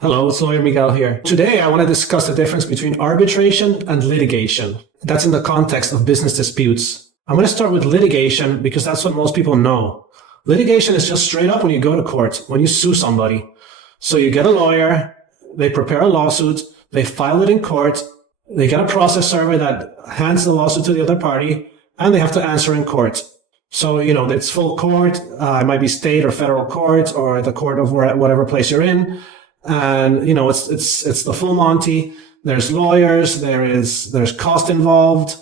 Hello, it's Lawyer Miguel here. Today, I want to discuss the difference between arbitration and litigation. That's in the context of business disputes. I'm going to start with litigation because that's what most people know. Litigation is just straight up when you go to court, when you sue somebody. So you get a lawyer, they prepare a lawsuit, they file it in court, they get a process server that hands the lawsuit to the other party, and they have to answer in court. So, it's full court. It might be state or federal court or the court of whatever place you're in. And, it's the full Monty. There's lawyers. There's cost involved.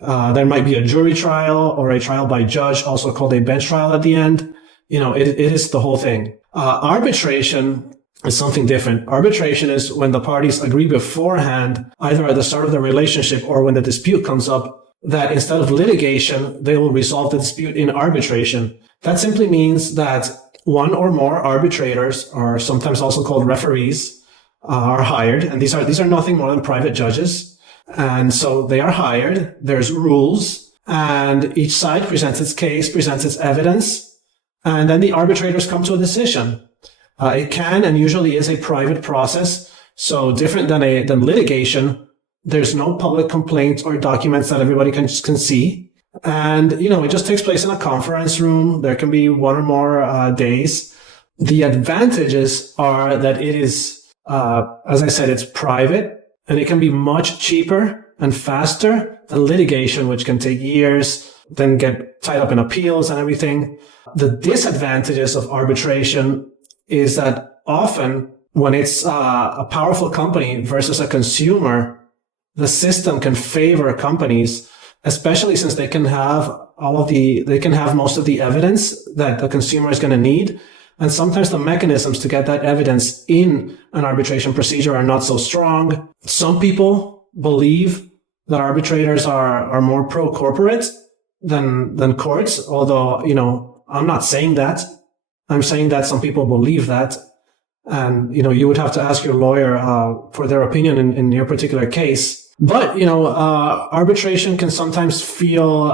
There might be a jury trial or a trial by judge, also called a bench trial at the end. It is the whole thing. Arbitration is something different. Arbitration is when the parties agree beforehand, either at the start of the relationship or when the dispute comes up, that instead of litigation, they will resolve the dispute in arbitration. That simply means that one or more arbitrators, or sometimes also called referees, are hired. And these are nothing more than private judges. And so they are hired. There's rules, and each side presents its case, presents its evidence, and then the arbitrators come to a decision. It can and usually is a private process. So different than litigation. There's no public complaint or documents that everybody can see. And, it just takes place in a conference room. There can be one or more days. The advantages are that it is, as I said, it's private, and it can be much cheaper and faster than litigation, which can take years, then get tied up in appeals and everything. The disadvantages of arbitration is that often when it's a powerful company versus a consumer, the system can favor companies, especially since they can have most of the evidence that the consumer is going to need. And sometimes the mechanisms to get that evidence in an arbitration procedure are not so strong. Some people believe that arbitrators are more pro-corporate than courts, although, I'm not saying that. I'm saying that some people believe that. And, you would have to ask your lawyer for their opinion in your particular case. But, arbitration can sometimes feel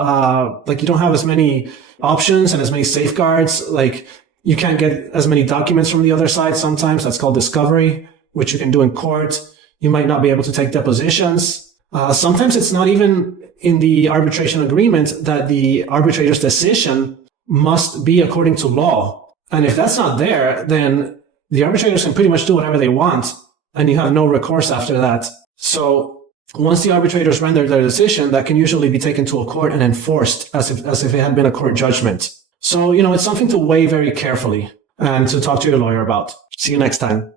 like you don't have as many options and as many safeguards. Like you can't get as many documents from the other side sometimes. That's called discovery, which you can do in court. You might not be able to take depositions. Sometimes it's not even in the arbitration agreement that the arbitrator's decision must be according to law. And if that's not there, then the arbitrators can pretty much do whatever they want, and you have no recourse after that. So once the arbitrators render their decision, that can usually be taken to a court and enforced as if it had been a court judgment. So, it's something to weigh very carefully and to talk to your lawyer about. See you next time.